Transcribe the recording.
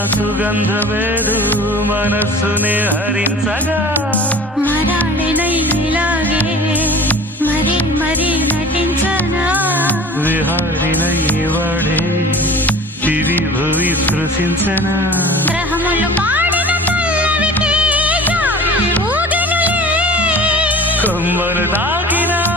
సుగంధమేదు మనస్సునే హరించగా మరాళినైలాగే మరీ మరీ నటించనా విహారినై వాడే దివి భువి స్పృశించనా గ్రహములు పాడిన పల్లవికి జాబిలి ఊగెనులే కొమ్మను తాకిన